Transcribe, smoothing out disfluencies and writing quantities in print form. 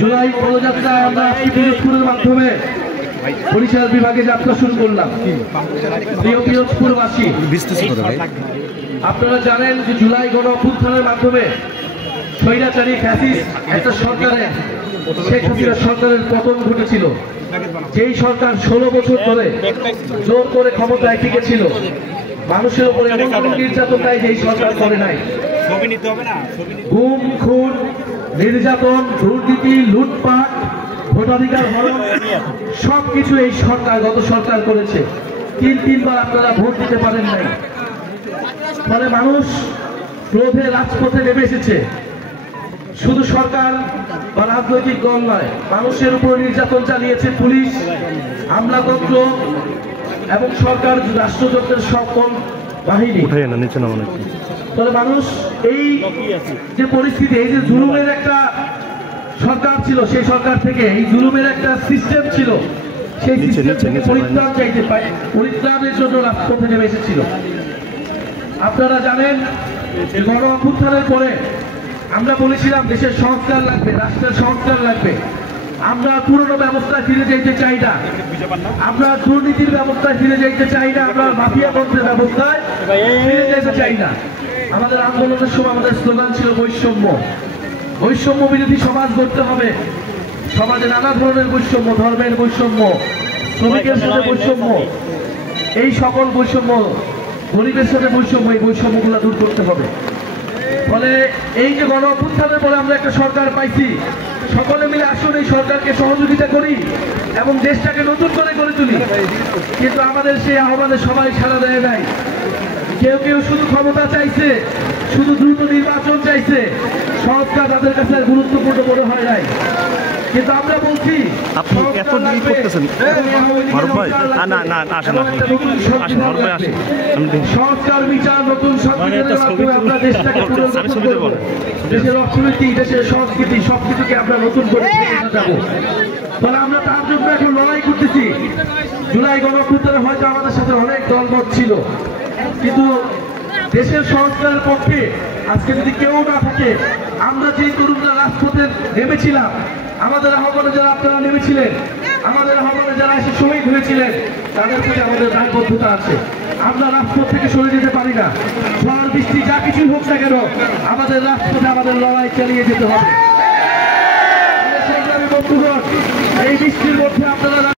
জুলাই পদযাত্রায় আমরা পিরোজপুরের মাধ্যমে বরিশাল বিভাগে যাত্রা শুরু করলাম। প্রিয় পিরোজপুরবাসী, আপনারা জানেন যে জুলাই গণ অভ্যুত্থানের মাধ্যমে স্বৈরাচারী ফ্যাসিস্ট একটা সরকারের, শেখ হাসিনা সরকারের পতন ঘটেছিল। যেই সরকার 16 বছর ধরে জোর করে ক্ষমতায় টিকেছিল, মানুষের উপরে এমন কোনো নির্যাতন নাই যেই সরকার করে নাই। গুম, খুন, নির্যাতন, দুর্নীতি, লুটপাট, ভোটাধিকার হরণ সবকিছু এই সরকার, গত সরকার করেছে। তিনবার আপনারা ভোট দিতে পারেন নাই, ফলে মানুষ ক্রোধে রাজপথে নেমে এসেছে। শুধু সরকার বা রাজনৈতিক দল নয়, মানুষের উপর নির্যাতন চালিয়েছে পুলিশ, আমলাতন্ত্র এবং সরকার রাষ্ট্রযন্ত্রের সকল বাহিনী। ফলে মানুষ এই যে পরিস্থিতি, এই যে জুলুমের একটা সরকার ছিল, সেই সরকার থেকে এই জুলুমের একটা সিস্টেম ছিল, সেই সিস্টেম থেকে পরিত্রাণ চাইতে পারে, পরিত্রাণের জন্য রাজপথে নেমে এসেছিল। আপনারা জানেন যে গণ অভ্যুত্থানের পরে আমরা বলেছিলাম দেশের সংস্কার লাগবে, রাষ্ট্রের সংস্কার লাগবে। আমরা পুরনো ব্যবস্থায় ফিরে যেতে চাই না, আমরা দুর্নীতির ব্যবস্থায় ফিরে যেতে চাই না, আমরা মাফিয়াতন্ত্রের ব্যবস্থায় ফিরে যেতে চাই না। আমাদের আন্দোলনের সময় আমাদের স্লোগান ছিল বৈষম্য, বৈষম্য বিরোধী সমাজ গড়তে হবে। সমাজে নানা ধরনের বৈষম্য, ধর্মের বৈষম্য, শ্রমিকের সাথে বৈষম্য, এই সকল বৈষম্য, গরিবের সাথে বৈষম্য, এই বৈষম্যগুলো দূর করতে হবে। ফলে এই যে গণ অভ্যুত্থানের পরে আমরা একটা সরকার পাইছি, সকলে মিলে আসুন এই সরকারকে সহযোগিতা করি এবং দেশটাকে নতুন করে গড়ে তুলি। কিন্তু আমাদের সেই আহ্বানে সবাই সাড়া দেয় নাই। কেউ কেউ শুধু ক্ষমতা চাইছে, শুধু দ্রুত নির্বাচন চাইছে, সংস্কার তাদের কাছে গুরুত্বপূর্ণ মনে হয় নাই। কিন্তু আমরা বলছি আপনি এত দেরি করতেছেন সংস্কার, বিচার, নতুন সংবিধানের মাধ্যমে আমরা দেশটাকে পুনর্গঠন করব। দেশের অর্থনীতি, দেশের সংস্কৃতি সবকিছুকে আমরা নতুন করে যাব। ফলে আমরা তার জন্য এখন লড়াই করতেছি। জুলাই গণ অভ্যুত্থানে হয়তো আমাদের সাথে অনেক দলমত ছিল, কিন্তু দেশের সংস্কারের পক্ষে আজকে যদি কেউ না থাকে, আমরা যে তরুণরা রাজপথে নেমেছিলাম, আমাদের আহ্বানে যারা আপনারা নেমেছিলেন, আমাদের আহ্বানে যারা এসে শহীদ হয়েছিলেন, তাদের প্রতি আমাদের দায়বদ্ধতা আছে। আমরা রাজপথ থেকে সরে যেতে পারি না। ঝড় বৃষ্টি যা কিছুই হোক না কেন, আমাদের রাজপথে আমাদের লড়াই চালিয়ে যেতে হবে। বন্ধুগণ, এই বৃষ্টির মধ্যে আপনারা